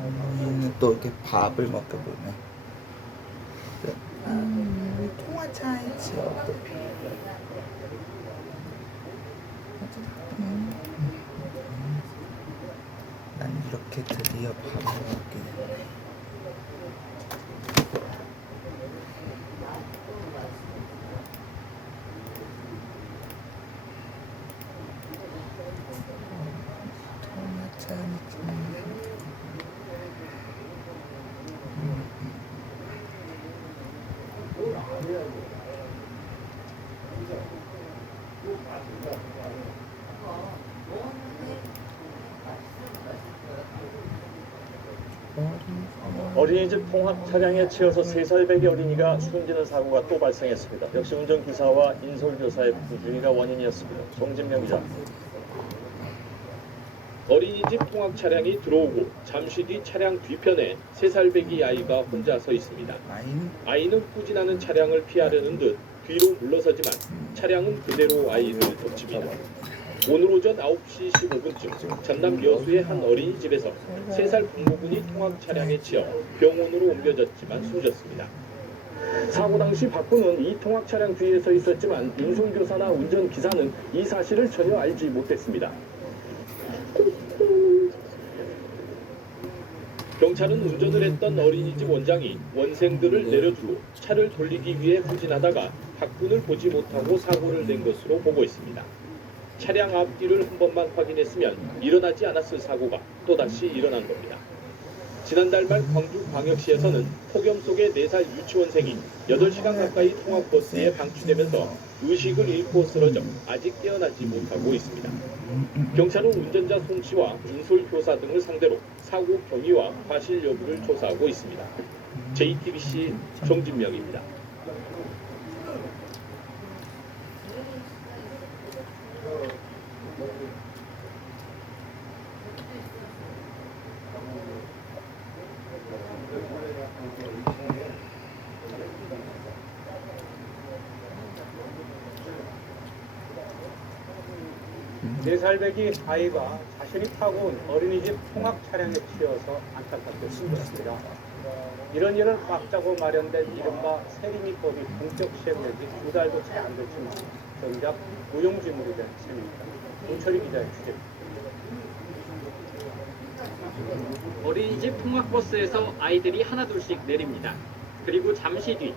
여기는 또 이렇게 밥을 먹여보네. 통화차에 지어 또. 난 이렇게 드디어 밥을 먹게 됐네. 어린이집 통학 차량에 치여서 3살 배기 어린이가 숨지는 사고가 또 발생했습니다. 역시 운전기사와 인솔교사의 부주의가 원인이었습니다. 송진명 기자. 어린이집 통학 차량이 들어오고 잠시 뒤 차량 뒤편에 3살 배기 아이가 혼자 서 있습니다. 아이는 후진하는 차량을 피하려는 듯 뒤로 물러서지만 차량은 그대로 아이를 덮칩니다. 오늘 오전 9시 15분쯤 전남 여수의 한 어린이집에서 3살 부모분이 통학 차량에 치여 병원으로 옮겨졌지만 숨졌습니다. 사고 당시 박군은 이 통학 차량 뒤에 서 있었지만 인솔교사나 운전기사는 이 사실을 전혀 알지 못했습니다. 경찰은 운전을 했던 어린이집 원장이 원생들을 내려주고 차를 돌리기 위해 후진하다가 박군을 보지 못하고 사고를 낸 것으로 보고 있습니다. 차량 앞뒤를 한 번만 확인했으면 일어나지 않았을 사고가 또다시 일어난 겁니다. 지난달 말 광주광역시에서는 폭염 속에 4살 유치원생이 8시간 가까이 통학버스에 방치되면서 의식을 잃고 쓰러져 아직 깨어나지 못하고 있습니다. 경찰은 운전자 송씨와 인솔교사 등을 상대로 사고 경위와 과실 여부를 조사하고 있습니다. JTBC 정진명입니다. 네 살 배기 아이가 자신이 타고 온 어린이집 통학 차량에 치여서 안타깝게 숨졌습니다. 이런 일을 막자고 마련된 이른바 세리미법이 본격 시행된 지 2달도 채 안 됐지만 정작 무용지물이 된 셈입니다. 노철희 기자의 취재입니다. 어린이집 통학버스에서 아이들이 하나둘씩 내립니다. 그리고 잠시 뒤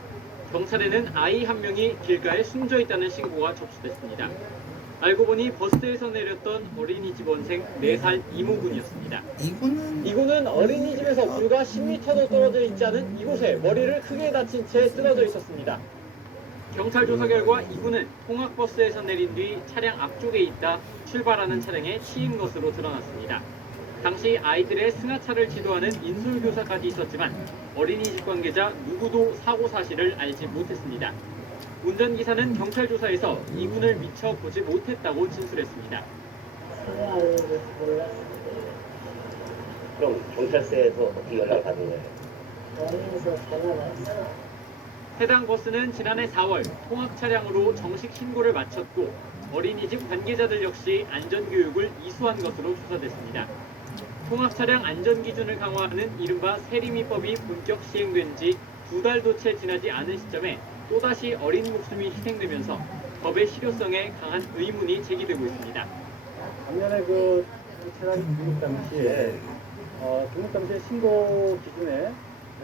경찰에는 아이 한 명이 길가에 숨져 있다는 신고가 접수됐습니다. 알고 보니 버스에서 내렸던 어린이집 원생 4살 이모군이었습니다. 이군은 어린이집에서 불과 10m도 떨어져 있지 않은 이곳에 머리를 크게 다친 채 쓰러져 있었습니다. 경찰 조사 결과 이군은 통학버스에서 내린 뒤 차량 앞쪽에 있다 출발하는 차량에 치인 것으로 드러났습니다. 당시 아이들의 승하차를 지도하는 인솔교사까지 있었지만 어린이집 관계자 누구도 사고 사실을 알지 못했습니다. 운전기사는 경찰 조사에서 이군을 미처 보지 못했다고 진술했습니다. 그럼 경찰서에서 어떻게 연락을 받은 거예요? 해당 버스는 지난해 4월 통학 차량으로 정식 신고를 마쳤고 어린이집 관계자들 역시 안전교육을 이수한 것으로 조사됐습니다. 통학 차량 안전기준을 강화하는 이른바 세리미법이 본격 시행된 지 2달도 채 지나지 않은 시점에 또다시 어린 목숨이 희생되면서 법의 실효성에 강한 의문이 제기되고 있습니다. 작년에 그 차량이 등록 당시에 신고 기준에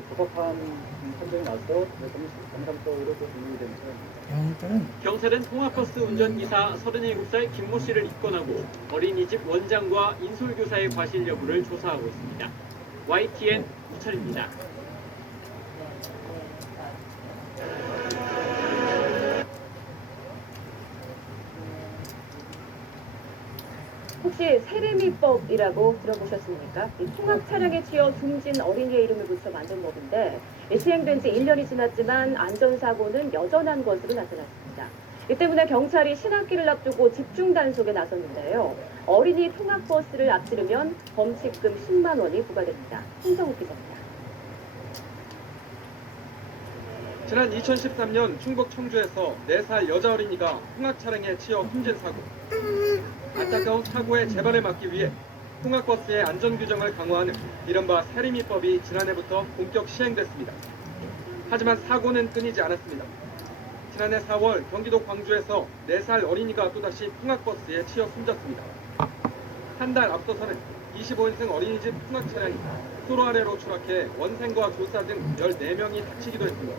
적합한 판정이 나서 정상적으로 등록이 된 차량입니다. 경찰은 통학버스 운전기사 37살 김모 씨를 입건하고 어린이집 원장과 인솔교사의 과실 여부를 조사하고 있습니다. YTN 우철입니다. 혹시 세리미법이라고 들어보셨습니까? 이 통학 차량에 치여 숨진 어린이의 이름을 붙여 만든 법인데 시행된 지 1년이 지났지만 안전사고는 여전한 것으로 나타났습니다. 이 때문에 경찰이 신학기를 앞두고 집중 단속에 나섰는데요. 어린이 통학버스를 앞지르면 범칙금 10만 원이 부과됩니다. 홍성욱 기자입니다. 지난 2013년 충북 청주에서 4살 여자 어린이가 통학 차량에 치여 숨진 사고. 안타까운 사고의 재발을 막기 위해 통학버스의 안전규정을 강화하는 이른바 세리미법이 지난해부터 본격 시행됐습니다. 하지만 사고는 끊이지 않았습니다. 지난해 4월 경기도 광주에서 4살 어린이가 또다시 통학버스에 치여 숨졌습니다. 한 달 앞서서는 25인승 어린이집 통학 차량이 수로 아래로 추락해 원생과 교사 등 14명이 다치기도 했습니다.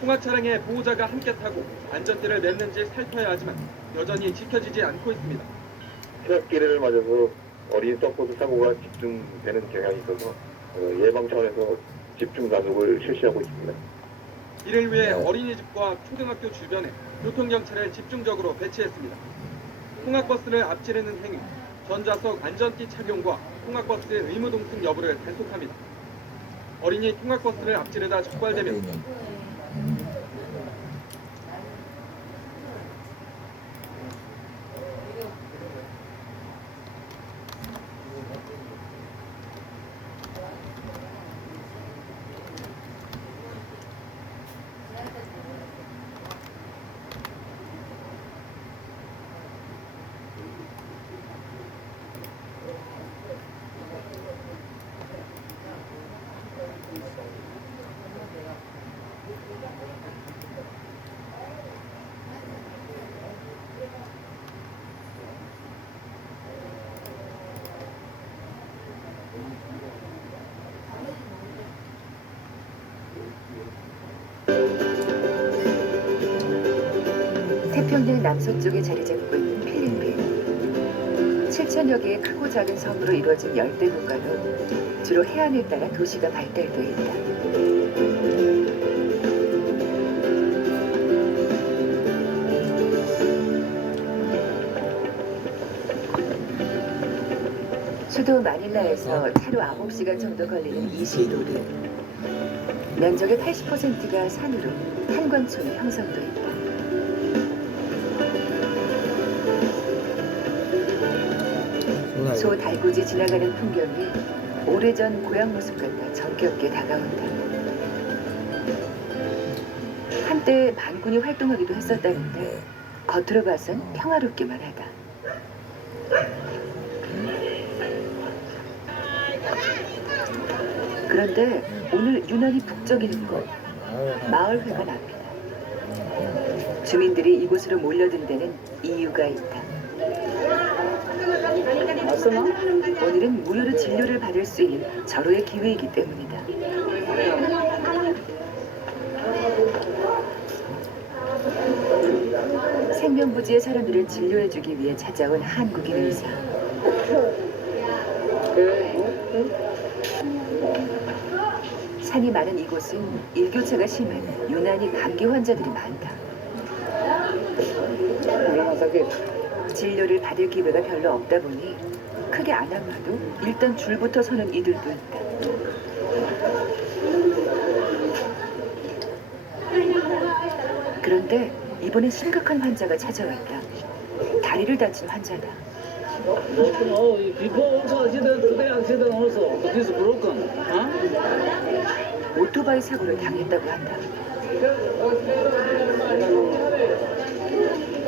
통학 차량에 보호자가 함께 타고 안전띠를 맸는지 살펴야 하지만 여전히 지켜지지 않고 있습니다. 휴학기를 맞아서 어린이 서포트 사고가 집중되는 경향이 있어서 예방 차원에서 집중 단속을 실시하고 있습니다. 이를 위해 어린이집과 초등학교 주변에 교통경찰을 집중적으로 배치했습니다. 통학버스를 앞지르는 행위, 전좌석 안전띠 착용과 통학버스의 의무 동승 여부를 단속합니다. 어린이 통학버스를 앞지르다 적발되면 태평양 남서쪽에 자리 잡고 있는 필리핀. 7천여 개의 크고 작은 섬으로 이루어진 열대 국가로 주로 해안을 따라 도시가 발달돼 있다. 수도 마닐라에서 차로 9시간 정도 걸리는 이 시도는 면적의 80%가 산으로 탄광촌이 형성돼 있다. 소 달구지 지나가는 풍경이 오래전 고향 모습 같아 정겹게 다가온다. 한때 반군이 활동하기도 했었다는데 겉으로 봐선 평화롭기만 하다. 그런데 오늘 유난히 북적이는 곳 마을회관 앞이다. 주민들이 이곳으로 몰려든 데는 이유가 있다. 오늘은 무료로 진료를 받을 수 있는 절호의 기회이기 때문이다. 생명부지의 사람들을 진료해주기 위해 찾아온 한국인 의사. 산이 많은 이곳은 일교차가 심한 유난히 감기 환자들이 많다. 진료를 받을 기회가 별로 없다 보니 크게 안 아파도 일단 줄부터 서는 이들도 있다. 그런데 이번에 심각한 환자가 찾아왔다. 다리를 다친 환자다. 오토바이 사고를 당했다고 한다.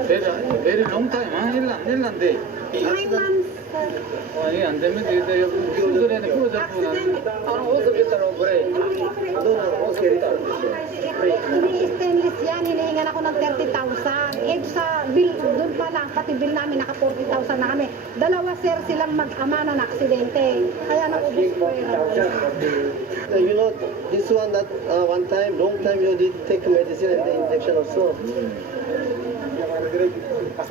Very long time, 일란데. 안 되면 수술에는 풀어잡고 Stainless yan, hinihingan ako ng 30,000. Eh sa bill, doon pa lang, pati bill namin naka 40,000 na kami. Dalawa sir silang mag-ama na aksidente. Kaya naubos ko You know, this one that one time, long time you did take medicine and the injection also.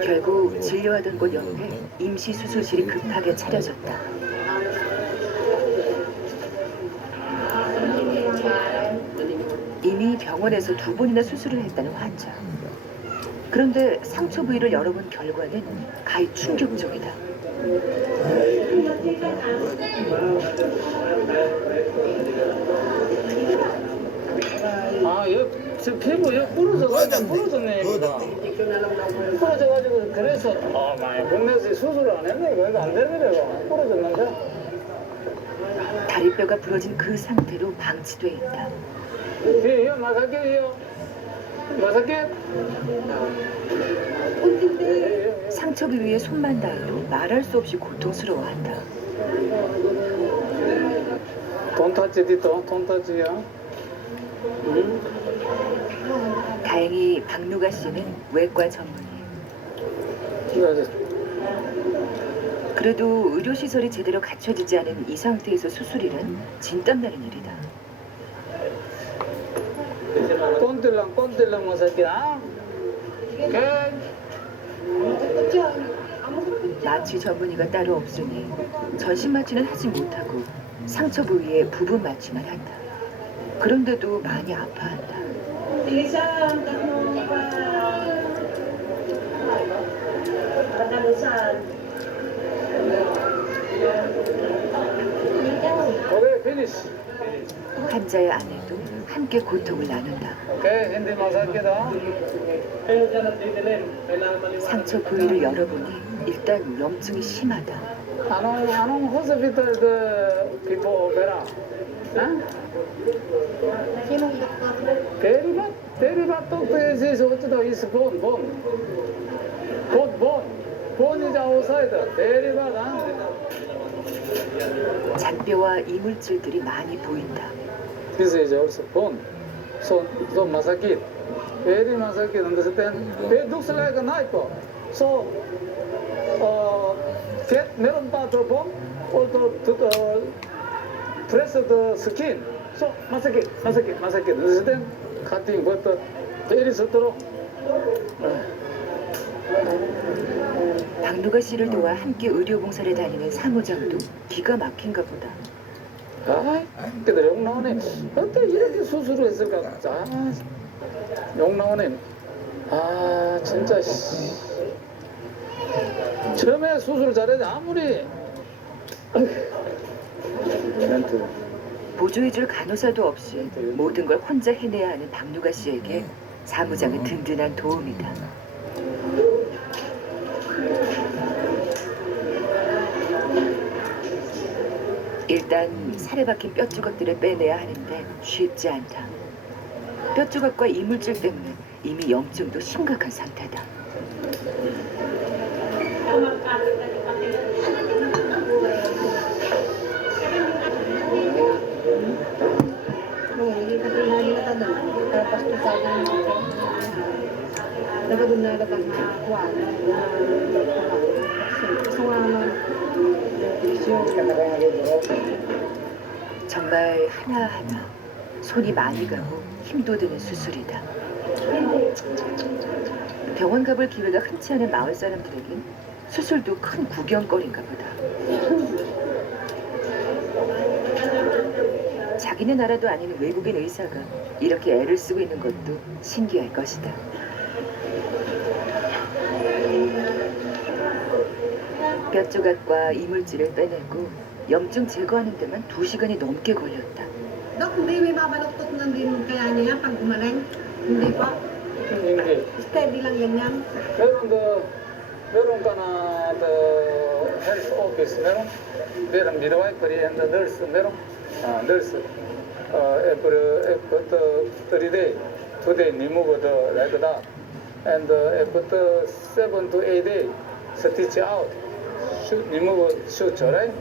결국 진료하던 곳 옆에 임시 수술실이 급하게 차려졌다. 이미 병원에서 2번이나 수술을 했다는 환자. 그런데 상처 부위를 열어본 결과는 가히 충격적이다. 피부 부러졌네. 부러져가지고 그래서 국내에서 수술을 안 했네. 그래도 안 되더라고. 부러졌는데. 다리뼈가 부러진 그 상태로 방치돼 있다. 나갈게요. Masakit? 상처 부위에 손만 닿아도 말할 수 없이 고통스러워한다. Don't touch it, don't touch it. 다행히 박누가 씨는 외과 전문의. 그래도 의료시설이 제대로 갖춰지지 않은 이 상태에서 수술이란 진땀나는 일이다. Konti lang masakit, ha? Okay? 마취 전문의가 따로 없으니 전신 마취는 하지 못하고 상처 부위에 부분 마취만 한다. 그런데도 많이 아파한다. Okay, finish. 환자의 아내도 함께 고통을 나눈다. Okay, hindi masakit, ha? 상처 부위를 열어보니 일단 염증이 심하다. Anong hospital the people opera? Ha? Sinong doktor? Derivat doctor is what is bone. Bone is outside. Derivat, ha? 잔뼈와 이물질들이 많이 보인다. This is also bone. So masakit. Very masakit. Understand? It looks like a knife. So, get meron part of bone or to press the skin. So masakit. Understand? Cutting, but very strong. 박누가 씨를 도와 함께 의료봉사를 다니는 사무장도 기가 막힌가 보다. 아, 근데 욕 나오네. 어떻게 이렇게 수술을 했을까? 욕 나오네. 아, 진짜 씨. 처음에 수술을 잘해도 아무리 보조해줄 간호사도 없이 모든 걸 혼자 해내야 하는 박누가 씨에게 사무장은 든든한 도움이다. 일단 살에 박힌 뼈 조각들을 빼내야 하는데 쉽지 않다. 뼈 조각과 이물질 때문에 이미 염증도 심각한 상태다. Hindi kasi lagi na ta doon. Kaya pasto sa akin. Dapat doon na dapat na kuwan. Sungaman. 정말 하나하나 손이 많이 가고 힘도 드는 수술이다. 병원 가볼 기회가 흔치 않은 마을 사람들에겐 수술도 큰 구경거리인가 보다. 자기네 나라도 아닌 외국인 의사가 이렇게 애를 쓰고 있는 것도 신기할 것이다. 뼈 조각과 이물질을 빼내고 염증 제거하는 데만 2시간이 넘게 걸렸다. Dok, hindi may babaluktot ng din kaya niya pag gumaling. Hindi pa. hindi. Steady lang ganyan. meron ka na the health office, meron midwifery and the nurse, nurse after 3 days, 2 days remove the like that, and after 7 to 8 days, stitch out, remove suture, right?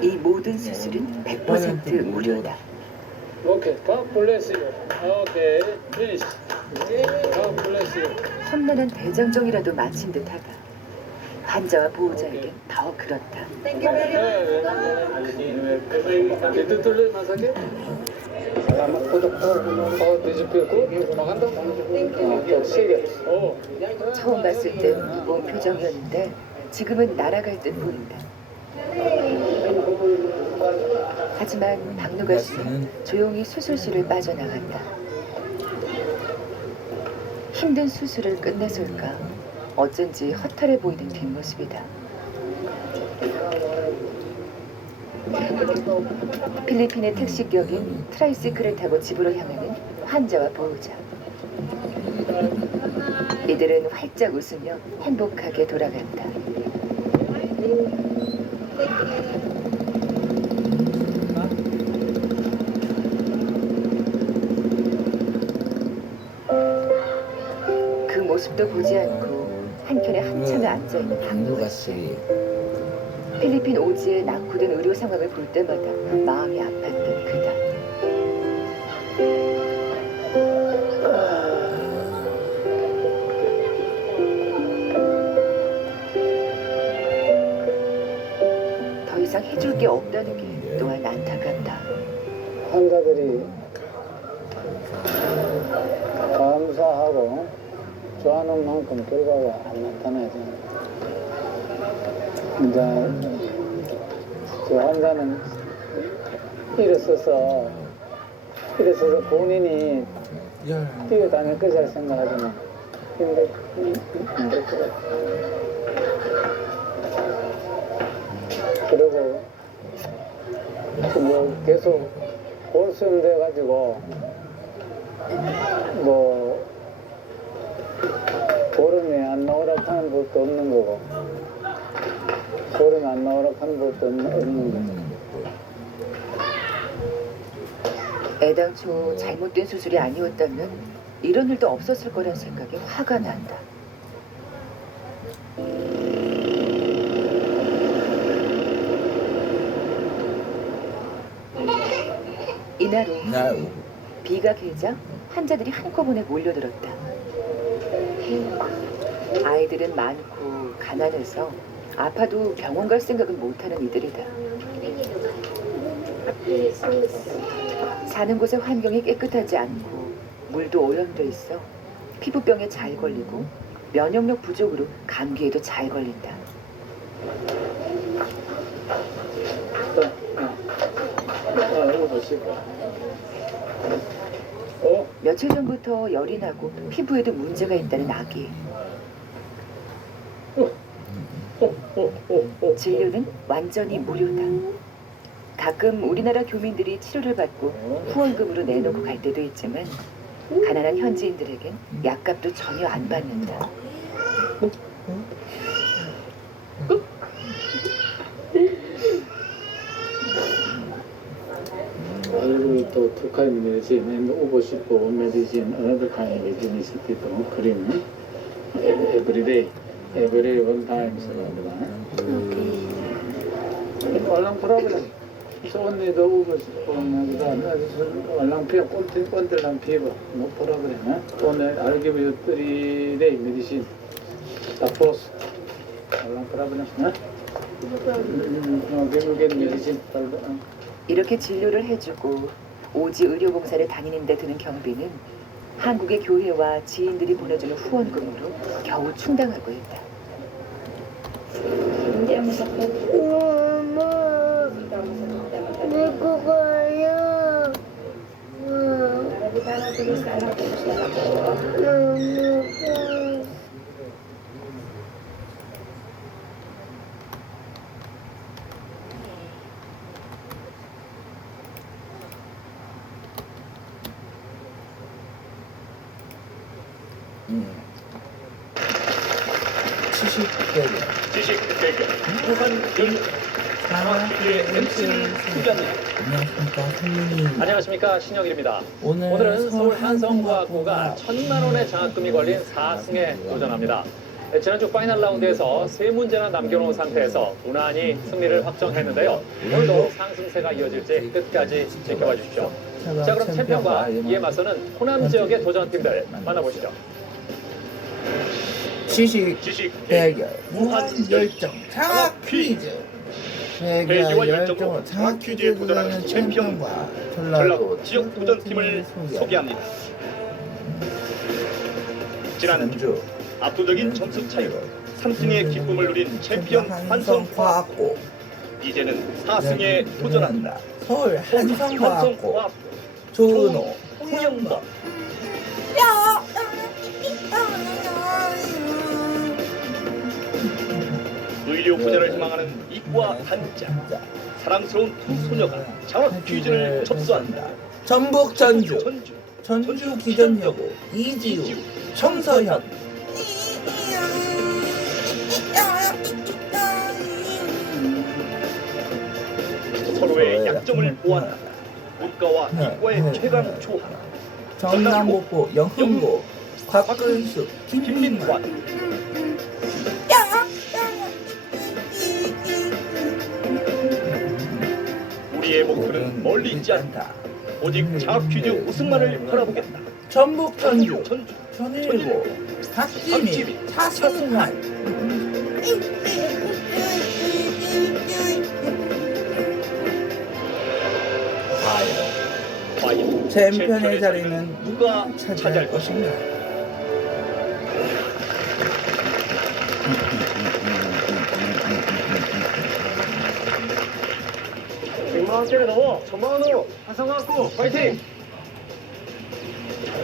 이 모든 수술은 100% 무료다. Okay, God bless you. Okay, finish. God bless you. 험난한 대장정이라도 마친 듯하다. 환자와 보호자에겐 더 그렇다. Thank you very much. Dito tuloy masakit? Salamat po, doktor. Did you feel good? maganda? Sige. 처음 봤을 땐 무거운 표정이었는데 지금은 날아갈 듯 보인다. 하지만 박누가 씨는 조용히 수술실을 빠져나간다. 힘든 수술을 끝내설까 어쩐지 허탈해 보이는 뒷모습이다. 필리핀의 택시격인 트라이시클을 타고 집으로 향하는 환자와 보호자. 이들은 활짝 웃으며 행복하게 돌아간다. 모습도 보지 않고 한켠에 한참을 앉아있는 박노가 박노가씨. 필리핀 오지의 낙후된 의료 상황을 볼 때마다 마음이 아팠던 그다. 더 이상 해줄 게 없다는 게 또한 안타깝다. 환자들이 감사하고 좋아하는 만큼 결과가 안 나타나죠. 이제 그 환자는 일어서서 본인이 뛰어다닐 것이라 생각하지만 힘들 것 같아요. 그리고 뭐 계속 골수염돼 가지고 뭐 보름이 안 나오라 하는 것도 없는 거고 보름이 안 나오라 하는 것도 없는 거고. 애당초 잘못된 수술이 아니었다면 이런 일도 없었을 거란 생각에 화가 난다. 이날 오후 비가 개자 환자들이 한꺼번에 몰려들었다. 아이들은 많고 가난해서 아파도 병원 갈 생각은 못하는 이들이다. 사는 곳의 환경이 깨끗하지 않고 물도 오염돼 있어 피부병에 잘 걸리고 면역력 부족으로 감기에도 잘 걸린다. 며칠 전부터 열이 나고 피부에도 문제가 있다는 아기. 진료는 완전히 무료다. 가끔 우리나라 교민들이 치료를 받고 후원금으로 내놓고 갈 때도 있지만 가난한 현지인들에겐 약값도 전혀 안 받는다. Already to two kind of medicine and overship of medicine, another kind of medicine is people cream every day, every one time. Walang problem. So only the overship walang piya, konti lang piya, no problem. Only I'll give you 3-day medicine. Tapos, walang problem. Get medicine. 이렇게 진료를 해주고 오지 의료봉사를 다니는 데 드는 경비는 한국의 교회와 지인들이 보내주는 후원금으로 겨우 충당하고 있다. 지식 대결 후반 연휴 상황의 MC를 소개합니다. 안녕하십니까, 선생님. 안녕하십니까, 신영일입니다. 오늘은 서울 한성과학고가 1,000만 원의 장학금이 걸린 4승에 도전합니다. 지난주 파이널 라운드에서 3문제나 남겨놓은 상태에서 무난히 승리를 확정했는데요. 오늘도 상승세가 이어질지 끝까지 지켜봐 주십시오. 자, 그럼 챔피언과 이에 맞서는 호남 지역의 도전팀들 만나보시죠. 지식 대결 무한 열정 장학 퀴즈. 대결 열정으로 장학 퀴즈에 도전하는 챔피언과 전라도 지역 도전팀을 소개합니다. 지난주 압도적인 점수 차이로 3승의 기쁨을 누린 챔피언 한성과학고, 이제는 4승에 도전한다. 서울 한성과학고 조은호, 홍영범. 의료 분야를 희망하는 이과 단장, 사랑스러운 두 소녀가 장학 퀴즈를 접수한다. 전북 전주 기전여고 이지우, 정서현. 서로의 약점을 보완하다. 문과와 이과의 최강 조합. 전남고고 영흥고 박근수, 김민관. 우리의 목표는 멀리 있지 않다. 오직 자퀴즈 우승만을 바라보겠다. 전북 전주, 전주, 전일고, 박지미, 차승환. 과연 챔피언의 자리는 누가 차지할 것인가?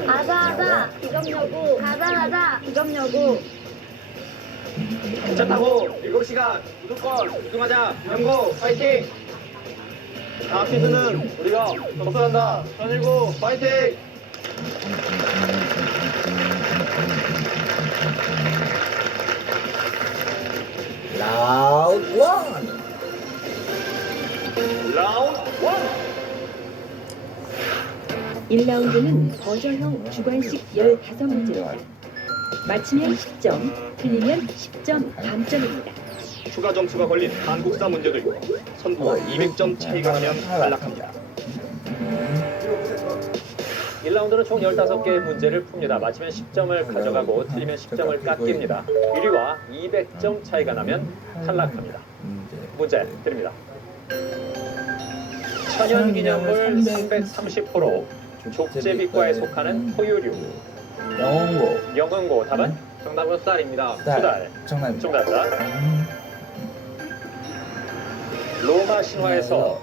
아자아자 기점여고 가자가자 기점여고 차 타고 7시간 무조건 우승하자. 영고 파이팅. 다음 시즌은 우리가 독설한다. 전일고 파이팅. 라운드 1. 라운드 1. 1라운드는 버저형 주관식 15문제입니다. 맞히면 10점, 틀리면 10점 감점입니다. 추가 점수가 걸린 한국사 문제도 있고 선두와 200점 차이가 나면 탈락합니다. 1라운드는 총 15개의 문제를 풉니다. 맞히면 10점을 가져가고 틀리면 10점을 깎입니다. 1위와 200점 차이가 나면 탈락합니다. 문제 드립니다. 천연기념물 330호로 족제비과에 속하는 포유류. 영웅고, 영흥고 답은? 정답은 수달입니다. 수달. 정답입니다. 정답입니다. 로마 신화에서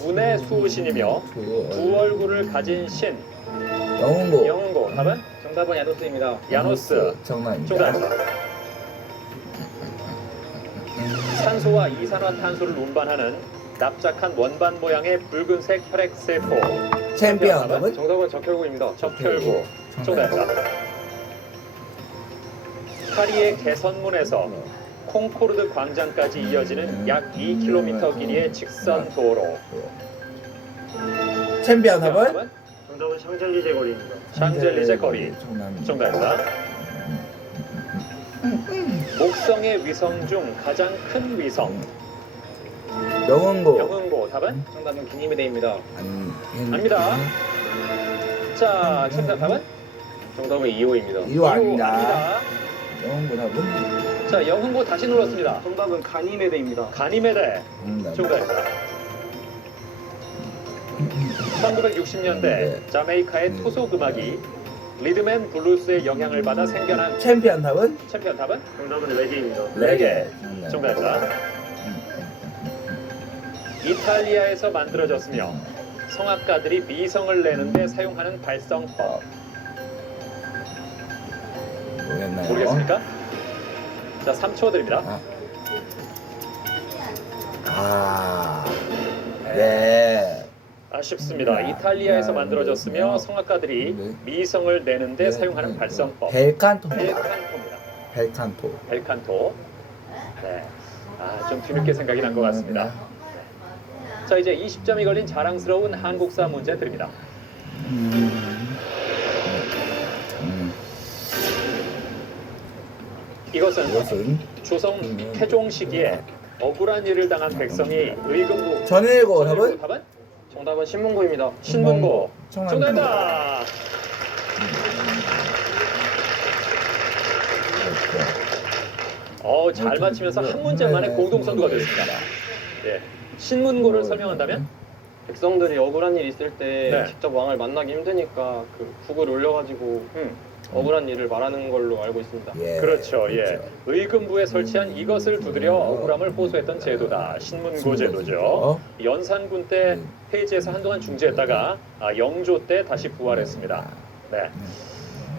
문의 수신이며 두 얼굴을 가진 신. 영웅고, 영흥고 답은? 정답은 야노스입니다. 야노스. 정답입니다. 정답입니다. 산소와 이산화탄소를 운반하는 납작한 원반 모양의 붉은색 혈액세포. 챔피언 답은? 정답은 적혈구입니다. 적혈구. 정답입니다. 파리의 개선문에서 콩코르드 광장까지 이어지는 약 2km 길이의 직선 도로. 챔피언 답은? 정답은 샹젤리제 거리입니다. 샹젤리제 거리. 정답입니다. 정답입니다. 목성의 위성 중 가장 큰 위성. 영웅고, 영흥고 답은? 정답은 기니메데입니다. 아닙니다. 자, 정답 답은? 정답은 2호입니다. 2호 아닙니다. 영웅고 답은? 자, 영흥고 다시 눌렀습니다. 정답은 가니메데입니다. 가니메데. 정답입니다. 1960년대 자메이카의 토속 음악이 리듬앤 블루스의 영향을 받아 생겨난 챔피언 답은? 챔피언 답은? 정답은 레게입니다. 레게. 정답입니다. 이탈리아에서 만들어졌으며 성악가들이 미성을 내는데 사용하는 발성법. 모르겠나요? 모르겠습니까? 자, 3초 드립니다. 네. 아쉽습니다. 이탈리아에서 만들어졌으며 성악가들이 미성을 내는데 사용하는 발성법. 벨칸토입니다. 벨칸토입니다. 벨칸토. 벨칸토. 네. 좀 뒤늦게 생각이 난 것 같습니다. 자, 이제 20점이 걸린 자랑스러운 한국사 문제 드립니다. 이것은 조선 태종 시기에 억울한 일을 당한 백성이 의금부. 전일고 답은? 정답은 신문고입니다. 신문고. 정답입니다. 정답입니다. 잘 맞히면서 한 문제 만에 공동선두가 됐습니다. 예. 신문고를 설명한다면? 백성들이 억울한 일 있을 때 네. 직접 왕을 만나기 힘드니까 그 북을 올려가지고 억울한 일을 말하는 걸로 알고 있습니다. 그렇죠. 예. 의금부에 설치한 이것을 두드려 억울함을 호소했던 제도다. 신문고 제도죠. 연산군 때 폐지해서 한동안 중지했다가 영조 때 다시 부활했습니다. 네.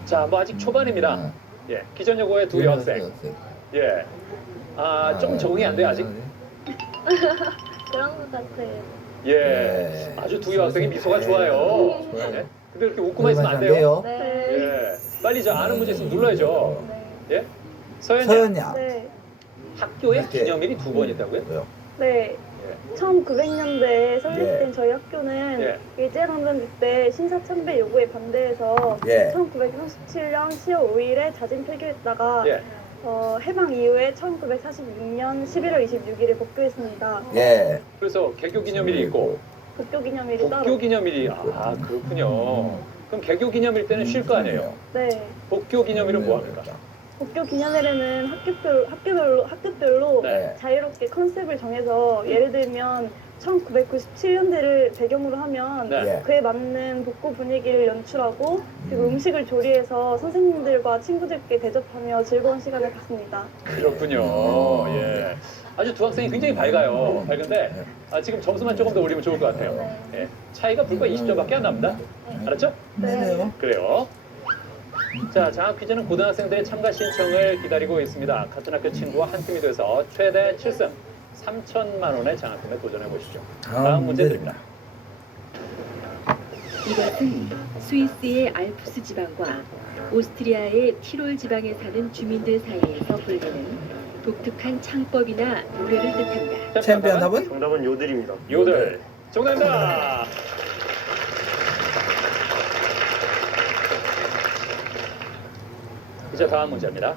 자, 뭐 아직 초반입니다. 예. 기전여고의 두 여학생. 예. 좀 적응이 안 돼요, 아직? 그런 것 같아요. 예. 아주 두 여학생이 미소가 좋아요. 네. 근데 이렇게 웃고만 있으면 안 돼요. 네. 예. 빨리 저 아는 문제 있으면 눌러야죠. 예? 서연야. 네. 학교에 기념일이 2번 있다고요? 네. 1900년대에 설립된 저희 학교는 예. 일제강점기 때 신사참배 요구에 반대해서 예. 1937년 10월 5일에 자진 폐교했다가 예. 해방 이후에 1946년 11월 26일에 복교했습니다. 예. 그래서 개교 기념일이 있고 복교 기념일이 따로. 복교 기념일이 그렇군요. 그럼 개교 기념일 때는 쉴 거 아니에요? 네. 복교 기념일은 뭐 합니까? 복교 기념일에는 학교별로 네. 자유롭게 컨셉을 정해서 예를 들면 1997년대를 배경으로 하면 네. 그에 맞는 복고 분위기를 연출하고 그리고 음식을 조리해서 선생님들과 친구들께 대접하며 즐거운 시간을 갖습니다. 그렇군요. 예. 아주 두 학생이 굉장히 밝아요. 밝은데 지금 점수만 조금 더 올리면 좋을 것 같아요. 예. 차이가 불과 20점밖에 안 납니다. 알았죠? 네. 그래요. 자, 장학 퀴즈는 고등학생들의 참가 신청을 기다리고 있습니다. 같은 학교 친구와 한 팀이 돼서 최대 7승 3천만 원의 장학금에 도전해 보시죠. 다음 문제 드립니다. 이것은 스위스의 알프스 지방과 오스트리아의 티롤 지방에 사는 주민들 사이에서 불리는 독특한 창법이나 노래를 뜻한다. 챔피언 답은? 정답은 요들입니다. 요들. 정답입니다. 이제 다음 문제입니다.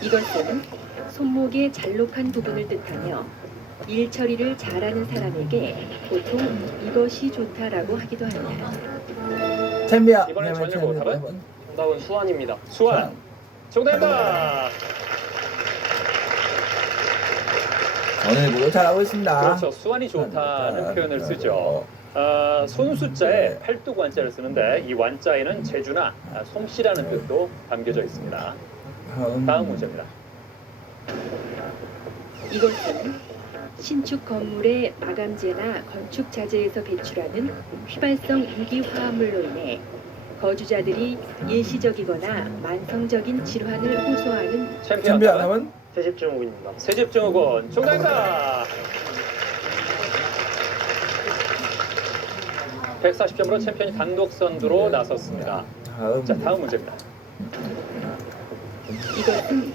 이것은 손목의 잘록한 부분을 뜻하며 일 처리를 잘하는 사람에게 보통 이것이 좋다라고 하기도 한다. 챔피언. 이번엔 전일고 답은? 정답은 수완입니다. 수완. 정답입니다. 전일고도 잘하고 있습니다. 그렇죠. 수완이 좋다는 표현을 쓰죠. 손숫자에 팔뚝 완자를 쓰는데 이 완자에는 재주나 솜씨라는 뜻도 담겨져 있습니다. 다음 문제입니다. 이것은 신축 건물의 마감재나 건축 자재에서 배출하는 휘발성 유기 화합물로 인해 거주자들이 일시적이거나 만성적인 질환을 호소하는 챔피언 답은? 세집증후군입니다. 세집증후군. 정답입니다. 140점으로 챔피언이 단독 선두로 나섰습니다. 자, 다음 문제입니다. 이것은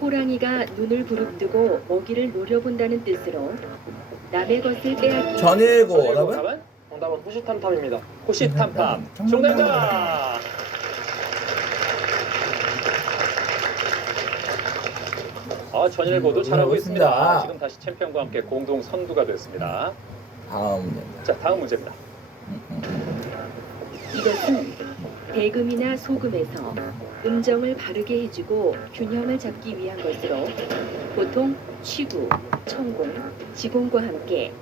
호랑이가 눈을 부릅뜨고 먹이를 노려본다는 뜻으로 남의 것을 빼앗기 전일고 답은? 정답은 호시탐탐입니다. 호시탐탐. 정답입니다. 전일고도 잘하고 있습니다. 지금 다시 챔피언과 함께 공동 선두가 됐습니다. 자, 다음 문제입니다. 이것은 대금이나 소금에서 음정을 바르게 해주고 균형을 잡기 위한 것으로 보통 취구, 천공, 지공과 함께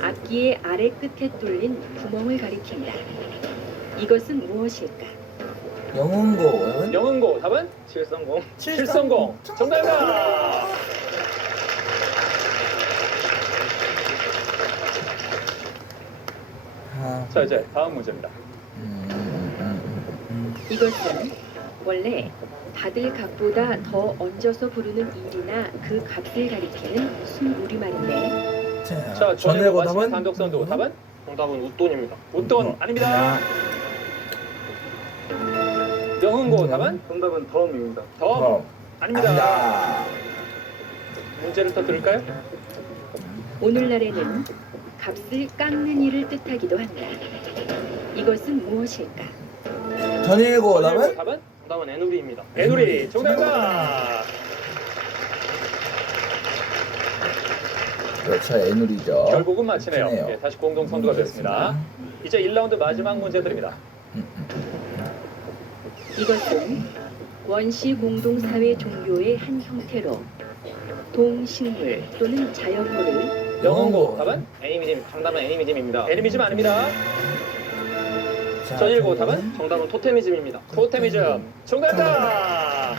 악기의 아래 끝에 뚫린 구멍을 가리킨다. 이것은 무엇일까? 영흥고. 영흥고 답은? 730. 730. 정답입니다. 자, 이제 다음 문제입니다. 이것은 원래 받을 값보다 더 얹어서 부르는 일이나 그 값을 가리키는 순우리말인데 자, 전일고 답은? 단독 선두 답은? 정답은 웃돈입니다. 웃돈 아닙니다. 영흥고 답은? 정답은 덤입니다. 덤 아닙니다. 문제를 더 들을까요? 오늘날에는 값을 깎는 일을 뜻하기도 한다. 이것은 무엇일까? 전일고 답은? 정답은 애누리입니다. 애누리 정답입니다. 그렇죠, 애누리죠. 결국은 마치네요. 예, 다시 공동 선두가 됐습니다. 이제 1라운드 마지막 문제 드립니다. 이것은 원시 공동사회 종교의 한 형태로 동식물 또는 자연물을 영흥고 답은? 애니미즘. 정답은 애니미즘입니다. 애니미즘 아닙니다. 전일고 답은? 정답은 토테미즘입니다. 토테미즘 정답입니다.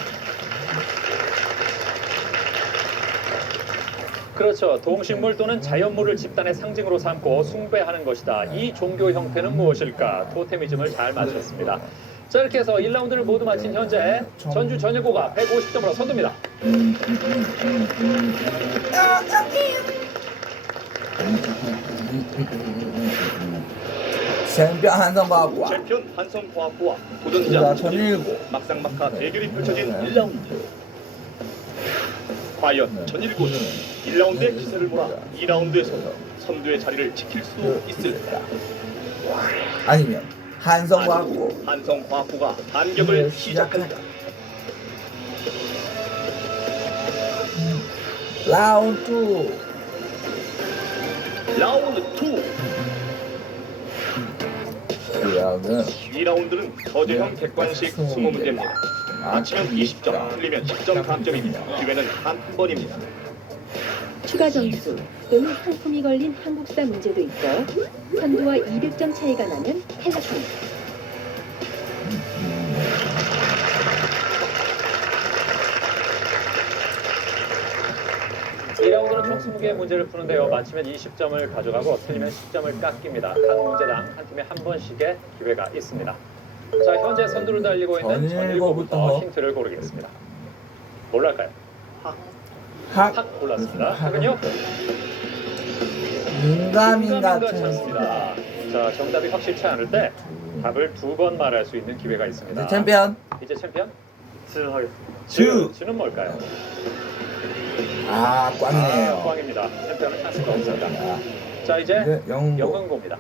그렇죠. 동식물 또는 자연물을 집단의 상징으로 삼고 숭배하는 것이다. 이 종교 형태는 무엇일까? 토테미즘을 잘 맞췄습니다. 자, 이렇게 해서 1라운드를 모두 마친 현재 전주 전일고가 150점으로 선두입니다. 챔피언 한성과학과. 챔피언 한성과학부와 도전자 전일고. 막상막하 대결이 펼쳐진 1라운드. 과연 전일고는 1라운드의 기세를 몰아 2라운드에서 선두의 자리를 지킬 수 있을까? 아니면 한성과학고 한성과학고가 반격을 시작한다. 라운드 2. 라운드 2. 2라운드는 거제형 객관식 20문제입니다. 맞히면 20점, 틀리면 10점 감점입니다. 기회는 한 번입니다. 추가 점수 또는 상품이 걸린 한국사 문제도 있어 선두와 200점 차이가 나면 탈락입니다. 이 라운드는 총 20개의 문제를 푸는데요. 맞히면 20점을 가져가고 틀리면 10점을 깎입니다. 각 문제당 한 팀에 한 번씩의 기회가 있습니다. 자, 현재 선두를 달리고 있는 전일고부터 힌트를 고르겠습니다. 뭘로 할까요? 학 골랐습니다. 학은요? 민감인가 찬스입니다. 자, 정답이 확실치 않을 때 답을 2번 말할 수 있는 기회가 있습니다. 이제 챔피언. 이제 챔피언? 즈 하겠습니다. 즈는 뭘까요? 꽝이네요. 꽝입니다. 챔피언은 찬스가 없습니다. 자, 이제 영흥고입니다.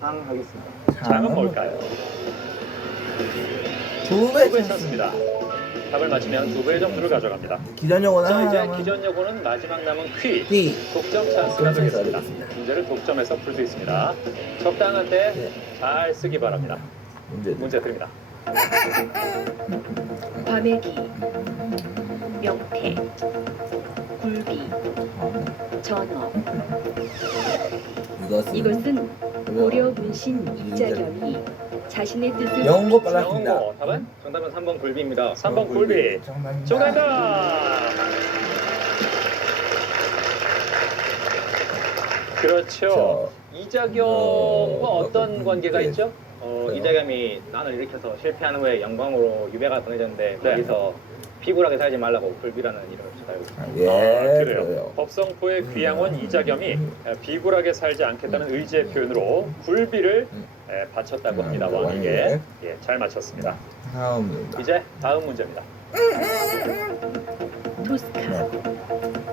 장 하겠습니다. 장은 뭘까요? 2배 찬스입니다. 답을 맞히면 2배의 점수를 가져갑니다. 기전여고는 자, 이제 하나만. 기전여고는 마지막 남은 퀴 독점 찬스가 되겠습니다. 문제를 독점해서 풀 수 있습니다. 적당한 때 잘 쓰기 바랍니다. 문제 드립니다. 과메기, 명태, 굴비, 전어. 이것은 고려 문신 이자겸이 자신의 뜻을 영고 빨랐습니다. 영고 답은? 정답은 3번 굴비입니다. 3번 굴비. 정답입니다. 그렇죠. 이자겸과 어떤 관계가 있죠? 이자겸이 난을 일으켜서 실패한 후에 영광으로 유배가 보내졌는데 거기서 피굴하게 살지 말라고 굴비라는 이름을 붙여달고 있습니다. 그래요. 법성포의 귀양원 이자겸이 비굴하게 살지 않겠다는 의지의 표현으로 굴비를 바쳤다고 합니다. 왕에게. 예, 잘 맞췄습니다. 이제 다음 문제입니다. 토스카,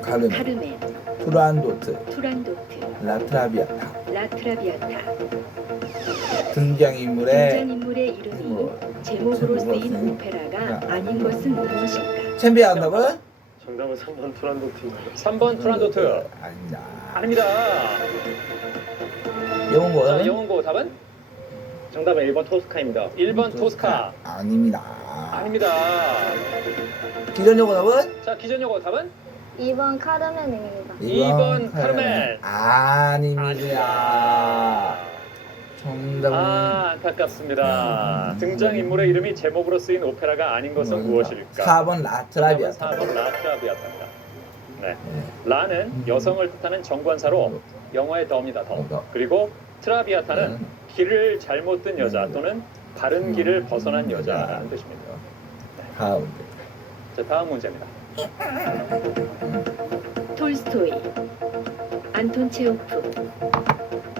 카르멘, 투란도트, 라트라비아타. 등장인물의 이름이 제목으로 쓰인 오페라가 아닌 것은 무엇일까? 챔피언 답은? 정답은 3번 투란도트입니다. 3번 투란도트. 아닙니다. 영웅고 자, 영웅고 답은? 정답은 1번 토스카입니다. 1번 토스카. 아닙니다. 기전여고 답은? 자, 기전여고 답은? 2번 카르멘입니다. 2번 카르멘. 아닙니다. 정답은 안타깝습니다. 등장인물의 이름이 제목으로 쓰인 오페라가 아닌 것은 무엇일까? 4번 라트라비아타. 4번 라트라비아타입니다. 네. 라는 여성을 뜻하는 정관사로 영어의 더입니다. 더. 그리고 트라비아타는 길을 잘못 든 여자 또는 바른 길을 벗어난 여자라는 뜻입니다. 다음. 자, 다음 문제입니다. 톨스토이, 안톤 체호프,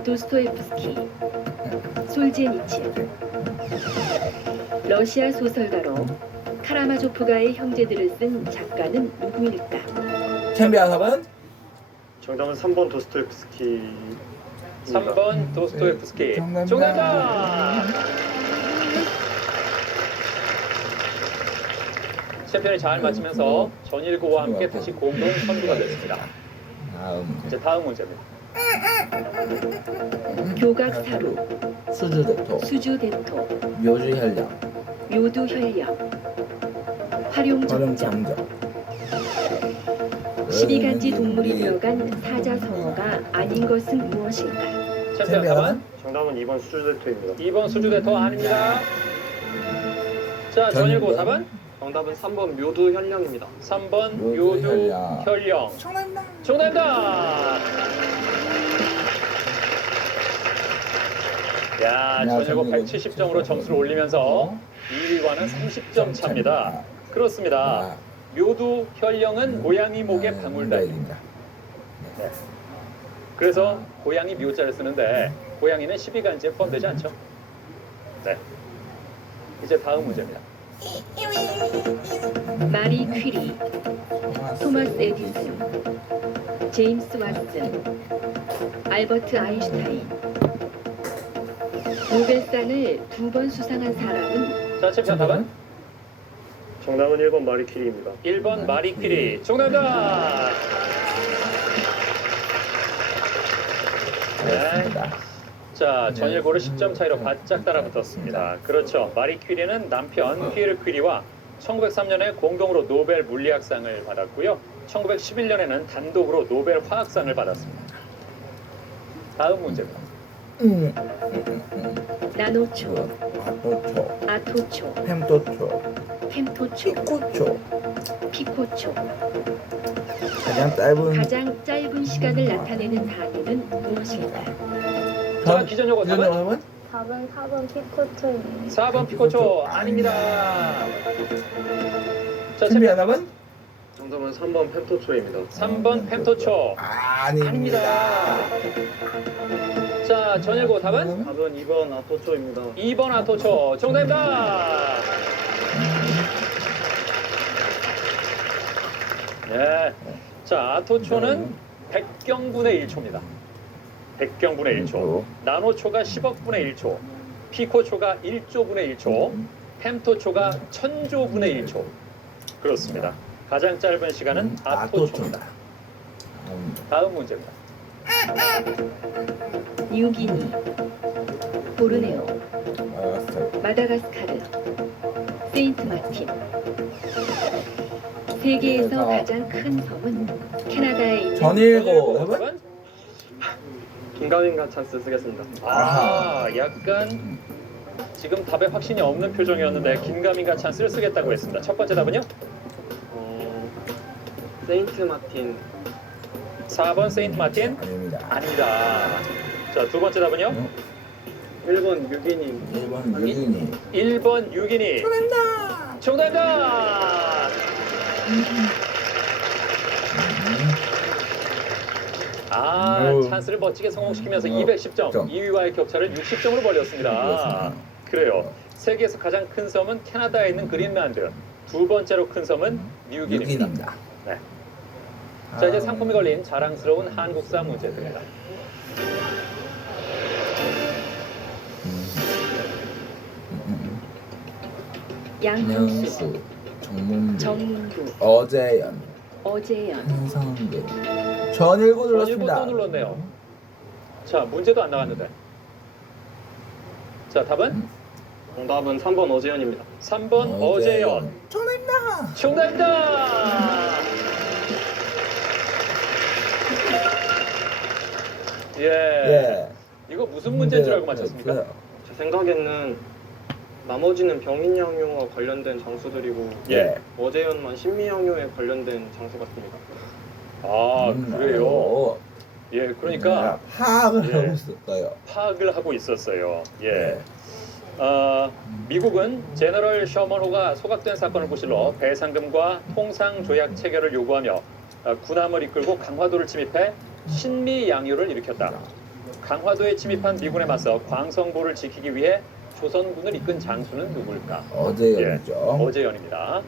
도스토옙스키, 솔제니친. 러시아 소설가로 카라마조프가의 형제들을 쓴 작가는 누구일까? 챔피언 답은? 정답은 3번 도스토옙스키. 3번 도스토옙스키. 정답! 챔피언이 잘 맞히면서 전일고와 함께 다시 공동 선두가 됐습니다. 이제 다음 문제입니다. 교각사루, 수주대토, 묘주현령, 활용정정. 12가지 동물이 들어간 사자성어가 아닌 것은 무엇일까? 챔피언 답은? 정답은 2번 수주대토입니다. 2번 수주대토 아닙니다. 자, 전일고 답은? 정답은 3번 묘두현령입니다. 3번 묘두현령. 정답입니다. 야, 전일고 170점으로 점수를 올리면서 2위와는 30점 차입니다. 그렇습니다. 묘두현령은 고양이 목의 방울달입니다. 네. 그래서 고양이 묘자를 쓰는데 고양이는 12간지에 포함되지 않죠? 네. 이제 다음 문제입니다. 마리 퀴리, 토마스 에디슨, 제임스 왓슨, 알버트 아인슈타인. 노벨상을 2번 수상한 사람은 자, 챔피언 답은? 정답은 1번 마리 퀴리입니다. 1번 마리 퀴리. 정답입니다. 네. 자, 전일고를 10점 차이로 바짝 따라붙었습니다. 그렇죠. 마리 퀴리는 남편 피에르 퀴리와 1903년에 공동으로 노벨 물리학상을 받았고요. 1911년에는 단독으로 노벨 화학상을 받았습니다. 다음 문제입니다. 나노초, 아토초, 아토초, 햄토초, 햄토초, 피코초. 피코초. 가장 짧은 시간을 나타내는 단위는 무엇일까요? 자, 기전요거 답은? 답은 4번 피코초입니다. 4번 피코초 아닙니다. 자, 챔피언 답은? 정답은 3번 펜토초입니다. 3번 펜토초 아닙니다. 자, 전일고 답은? 답은 2번 아토초입니다. 2번 아토초 정답입니다. 네. 자, 아토초는 100경분의 1초입니다. 100경분의 1초. 나노초가 10억분의 1초. 피코초가 1조분의 1초. 펜토초가 1000조분의 1초. 그렇습니다. 가장 짧은 시간은 아토초입니다. 다음 문제입니다. 뉴기니, 보르네오, 마다가스카르, 세인트마틴. 세계에서 가장 큰 섬은 캐나다에 있는 전일고 답은? 긴가민가 찬스 쓰겠습니다. 아, 약간 지금 답에 확신이 없는 표정이었는데 긴가민가 찬스를 쓰겠다고 했습니다. 첫 번째 답은요? 세인트 마틴. 4번 세인트 마틴? 아닙니다. 자, 두 번째 답은요? 1번 유기니. 1번 유기니. 1번 유기니. 정답입니다. 정답입니다. 찬스를 멋지게 성공시키면서 210점, 2위와의 격차를 60점으로 벌렸습니다. 그래요. 세계에서 가장 큰 섬은 캐나다에 있는 그린란드. 두 번째로 큰 섬은 뉴기니입니다. 네. 자, 이제 상품이 걸린 자랑스러운 한국사 문제들입니다. 양형수, 정문부, 어재연, 한성대. 전일고 눌렀습니다. 또 눌렀네요. 자, 문제도 안 나갔는데. 자, 답은? 정답은 3번 어재연입니다. 3번 어재연. 정답입니다. 정답입니다. 예. 이거 무슨 문제인 줄 알고 맞췄습니까? 제 생각에는 나머지는 병인양요와 관련된 장소들이고 어재연만 신미양요에 관련된 장소 같습니다. 아, 그래요? 예, 그러니까 파악을 하고 있었어요. 파악을 하고 있었어요. 예. 미국은 제너럴 셔먼호가 소각된 사건을 부실러 배상금과 통상조약 체결을 요구하며 군함을 이끌고 강화도를 침입해 신미양요를 일으켰다. 강화도에 침입한 미군에 맞서 광성보를 지키기 위해 조선군을 이끈 장수는 누굴까? 어재연이죠. 어재연입니다.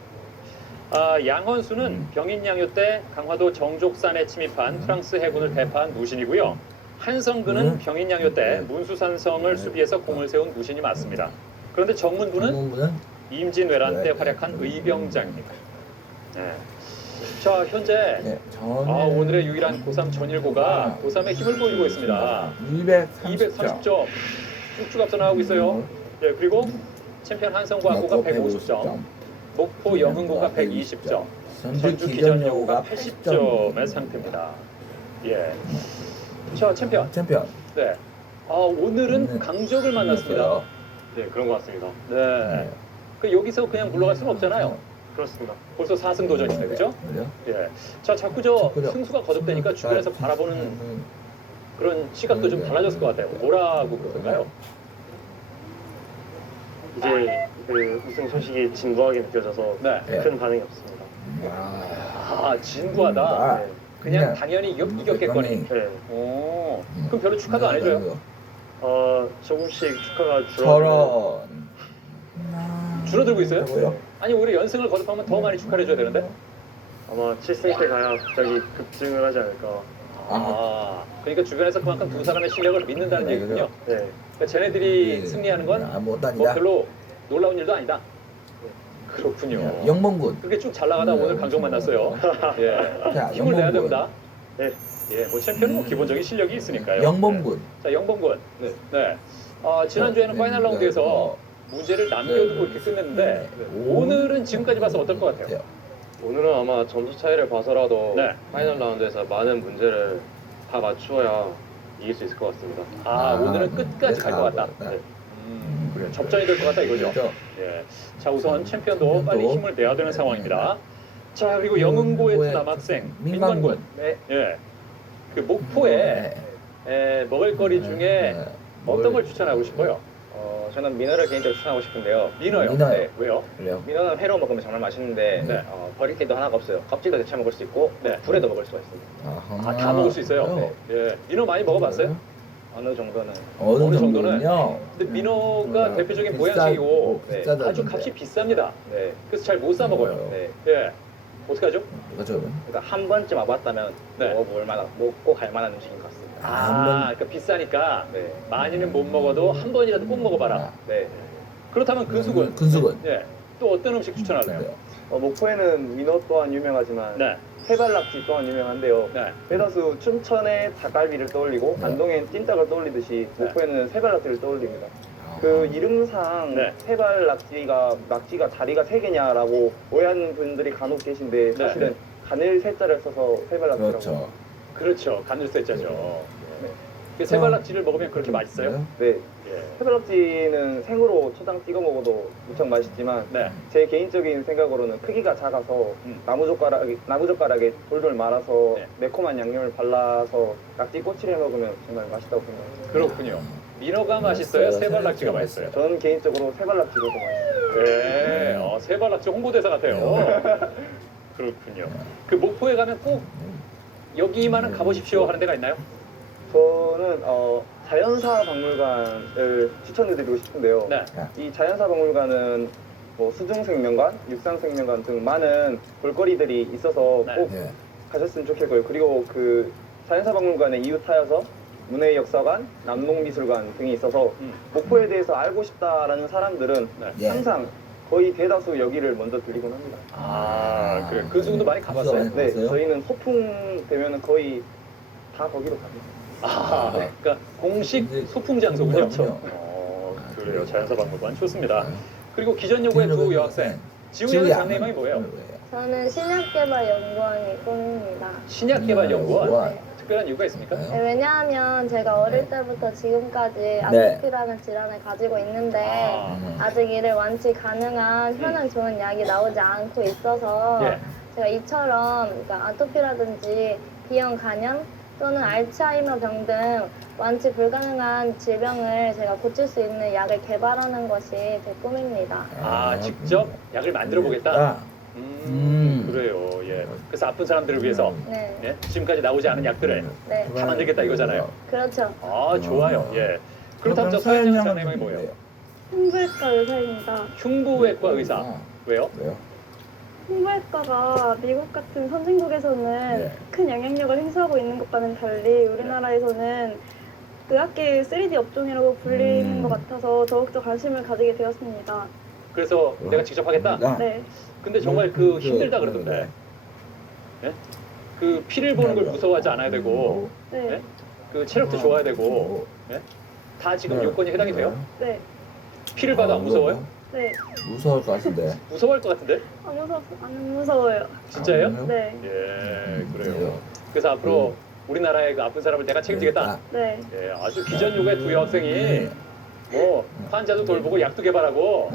양헌수는 병인양요 때 강화도 정족산에 침입한 프랑스 해군을 대파한 무신이고요. 한성근은 병인양요 때 문수산성을 수비해서 공을 세운 무신이 맞습니다. 그런데 정문부는 임진왜란 때 활약한 의병장입니다. 네. 자, 현재 오늘의 유일한 고3 전일고가 고3의 힘을 보이고 있습니다. 230점 쭉쭉 앞서 나가고 있어요. 예, 그리고 챔피언 한성과고가 150점, 목포 영흥고가 120점, 전주 기전여고가 80점의 상태입니다. 예. 자, 챔피언. 네. 오늘은 강적을 만났습니다. 네, 그런 것 같습니다. 네. 그 여기서 그냥 물러갈 수는 없잖아요. 그렇습니다. 벌써 4승 도전인데, 그죠? 예. 자, 자꾸 승수가 거듭되니까 주변에서 바라보는 그런 시각도 좀 달라졌을 것 같아요. 뭐라고 그러던가요? 이제 그 우승 소식이 진부하게 느껴져서 큰 반응이 없습니다. 진부하다. 그냥 당연히 이겼겠거니. 네. 오, 그럼 별로 축하도 안 해줘요? 조금씩 축하가 줄어들고 있어요? 아니, 오히려 연승을 거듭하면 더 많이 축하를 해줘야 되는데? 아마 7승 때 가야 갑자기 급증을 하지 않을까. 그러니까 주변에서 그만큼 두 사람의 실력을 믿는다는 얘기군요. 네. 그러니까 쟤네들이 승리하는 건 뭐 별로 놀라운 일도 아니다. 그렇군요. 영범군. 그렇게 쭉 잘 나가다 오늘 강정 만났어요. 예. 자, 힘을 내야 영범군. 됩니다. 네. 예, 뭐 챔피언은 뭐 기본적인 실력이 있으니까요. 영범군. 자, 영범군. 네. 지난주에는 파이널 라운드에서 문제를 남겨두고 이렇게 끝냈는데 오늘은 지금까지 봐서 어떨 것 같아요? 오늘은 아마 점수 차이를 봐서라도 네. 파이널 라운드에서 많은 문제를 다 맞추어야 이길 수 있을 것 같습니다. 오늘은 끝까지 갈 것 같다. 네. 그래, 접전이 될 것 같다 이거죠. 예. 자, 우선 챔피언도 빨리 힘을 내야 되는 상황입니다. 자, 그리고 영흥고의 남학생 민관군. 예. 그 목포에 먹을거리 중에 어떤 걸 추천하고 싶어요? 저는 민어를 개인적으로 추천하고 싶은데요. 민어요? 네. 왜요? 민어는 회로 먹으면 정말 맛있는데 버릴 게도 하나가 없어요. 껍질도 데쳐 먹을 수 있고 불에도 먹을 수가 있습니다. 다 먹을 수 있어요? 예. 민어 많이 먹어봤어요? 어느 정도는. 어느 정도는요? 근데 민어가 대표적인 보양식이고 아주 값이 비쌉니다. 그래서 잘 못 사 먹어요. 예. 어떡하죠? 맞죠. 그러니까 한 번쯤 와봤다면 먹어볼 만한, 먹고 갈 만한 음식인 것 같습니다. 그러니까 비싸니까 많이는 못 먹어도 한 번이라도 꼭 먹어봐라. 그렇다면 근수군. 예. 또 어떤 음식 추천할래요? 목포에는 민어 또한 유명하지만 해발낙지 또한 유명한데요. 대다수 춘천의 닭갈비를 떠올리고 안동엔 찐닭을 떠올리듯이 목포에는 세발낙지를 떠올립니다. 그 이름상 세발낙지가 다리가 3개냐라고 오해하는 분들이 간혹 계신데 사실은 가늘 세자를 써서 세발낙지라고. 그렇죠. 가늘 세자죠. 세발낙지를 먹으면 그렇게 맛있어요? 네. 해발낙지는 생으로 초장 찍어 먹어도 무척 맛있지만 제 개인적인 생각으로는 크기가 작아서 나무젓가락에 돌돌 말아서 매콤한 양념을 발라서 낙지 꼬치를 먹으면 정말 맛있다고 생각합니다. 그렇군요. 민어가 맛있어요? 세발낙지가 맛있어요? 저는 개인적으로 세발낙지가 더 맛있어요. 네. 세발낙지 홍보대사 같아요. 그렇군요. 그 목포에 가면 꼭 여기만은 가보십시오 하는 데가 있나요? 저는 자연사 박물관을 추천해드리고 싶은데요. 이 자연사 박물관은 뭐 수중생명관, 육상생명관 등 많은 볼거리들이 있어서 꼭 가셨으면 좋겠고요. 그리고 그 자연사 박물관에 이웃하여서 문해역사관, 남농미술관 등이 있어서 목포에 대해서 알고 싶다라는 사람들은 항상 거의 대다수 여기를 먼저 들리곤 합니다. 그래. 근수군도 많이 가봤어요? 네, 저희는 소풍 되면은 거의 다 거기로 갑니다. 그러니까 공식 소풍 장소군요. 그래요. 자연사 박물관 좋습니다. 그리고 기전여고의 두 여학생 지우양의 장래희망이 뭐예요? 저는 신약개발연구원이 꿈입니다. 신약개발연구원? 특별한 이유가 있습니까? 네, 왜냐하면 제가 어릴 때부터 지금까지 아토피라는 질환을 가지고 있는데 아직 이를 완치 가능한 효능 좋은 약이 나오지 않고 있어서 제가 이처럼 그러니까 아토피라든지 비형 간염 또는 알츠하이머 병 등 완치 불가능한 질병을 제가 고칠 수 있는 약을 개발하는 것이 제 꿈입니다. 직접 약을 만들어 보겠다? 그래요. 예. 그래서 아픈 사람들을 위해서 지금까지 나오지 않은 약들을 다 만들겠다 이거잖아요. 그렇죠. 좋아요. 예. 그렇다면 저 서현양 장래희망이 뭐예요? 흉부외과 의사입니다. 흉부외과 의사. 왜요? 흉부외과가 미국 같은 선진국에서는 큰 영향력을 행사하고 있는 것과는 달리 우리나라에서는 의학계의 3D 업종이라고 불리는 것 같아서 더욱더 관심을 가지게 되었습니다. 그래서 내가 직접 하겠다? 네. 근데 정말 그 힘들다 그러던데. 그 피를 보는 걸 무서워하지 않아야 되고, 그 체력도 좋아야 되고, 다 지금 요건이 해당이 돼요? 네. 피를 봐도 안 무서워요? 네. 무서울 것 같은데. 무서워할 것 같은데? 안 무서워요. 진짜예요? 네. 예, 그래요. 그래서 앞으로 우리나라의 그 아픈 사람을 내가 책임지겠다? 네. 예, 아주 기전요구의 두 여학생이 뭐 환자도 돌보고 약도 개발하고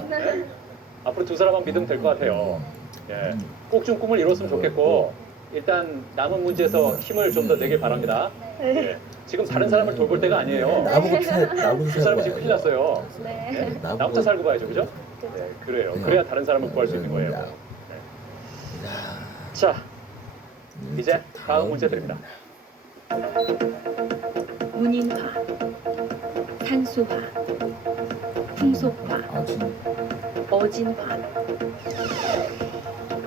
앞으로 두 사람만 믿으면 될 것 같아요. 예, 꼭 좀 꿈을 이뤘으면 좋겠고 일단 남은 문제에서 힘을 좀 더 내길 바랍니다. 예, 지금 다른 사람을 돌볼 때가 아니에요. 두 사람이 지금 큰일 났어요. 네. 나부터 살고 봐야죠, 그죠? 네, 그래요. 그래야 다른 사람을 구할 수 있는 거예요. 네. 자, 이제 다음 문제 드립니다. 문인화, 산수화, 풍속화, 어진화.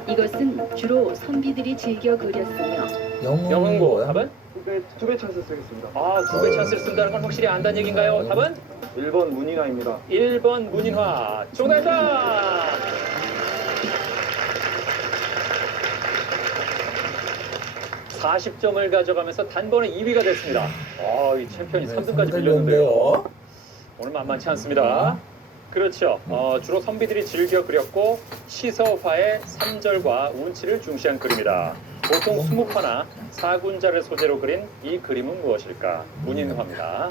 이것은 주로 선비들이 즐겨 그렸으며 영흥고 답은? 그게 2배 찬스 쓰겠습니다. 아, 2배 찬스를 쓴다는 건 확실히 안다는 얘기인가요? 답은? 1번 문인화입니다. 1번 문인화. 정답입니다. 40점을 가져가면서 단번에 2위가 됐습니다. 이 챔피언이 3등까지 밀렸는데요. 오늘 만만치 않습니다. 그렇죠. 주로 선비들이 즐겨 그렸고 시서화의 3절과 운치를 중시한 그림이다. 보통 수묵화나 사군자를 소재로 그린 이 그림은 무엇일까? 문인화입니다.